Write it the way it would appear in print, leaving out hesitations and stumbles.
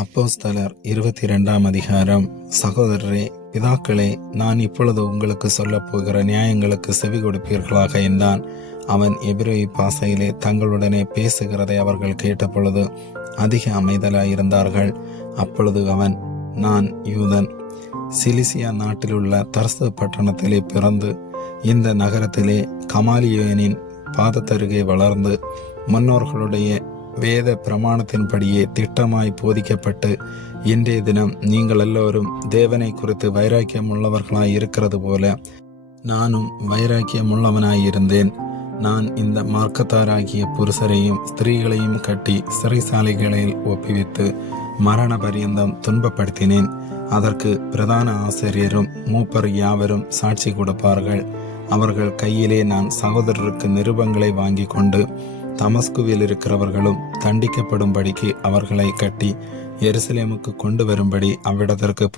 அப்போஸ்தலர் 22 அதிகாரம். சகோதரரே, பிதாக்களே, நான் இப்பொழுது உங்களுக்கு சொல்லப் போகிற நியாயங்களுக்கு செவி கொடுப்பீர்களாக என்றான். அவன் எபிரேய பாஷையிலே தங்களுடனே பேசுகிறதை அவர்கள் கேட்டபொழுது அதிக அமைதலாயிருந்தார்கள். அப்பொழுது அவன், நான் யூதன், சிலிசியா நாட்டிலுள்ள தர்சு பட்டணத்திலே பிறந்து இந்த நகரத்திலே கமாலியோனின் பாதத்தருகே வளர்ந்து முன்னோர்களுடைய வேத பிரமாணத்தின்படியே திட்டமாய் போதிக்கப்பட்டு இன்றைய தினம் நீங்கள் எல்லோரும் தேவனை குறித்து வைராக்கியம் உள்ளவர்களாய் இருக்கிறது போல நானும் வைராக்கியம் உள்ளவனாயிருந்தேன். நான் இந்த மார்க்கத்தாராகிய புருஷரையும் ஸ்திரீகளையும் கட்டி சிறைசாலைகளில் ஒப்புவித்து மரண பரியந்தம் துன்பப்படுத்தினேன். அதற்கு பிரதான ஆசிரியரும் மூப்பர் யாவரும் சாட்சி கொடுப்பார்கள். அவர்கள் கையிலே நான் சகோதரருக்கு நிருபங்களை வாங்கி கொண்டு தமஸ்குவில் இருக்கிறவர்களும் தண்டிக்கப்படும்படிக்கு அவர்களை கட்டி எருசலேமுக்கு கொண்டு வரும்படி அவ்விடத்திற்கு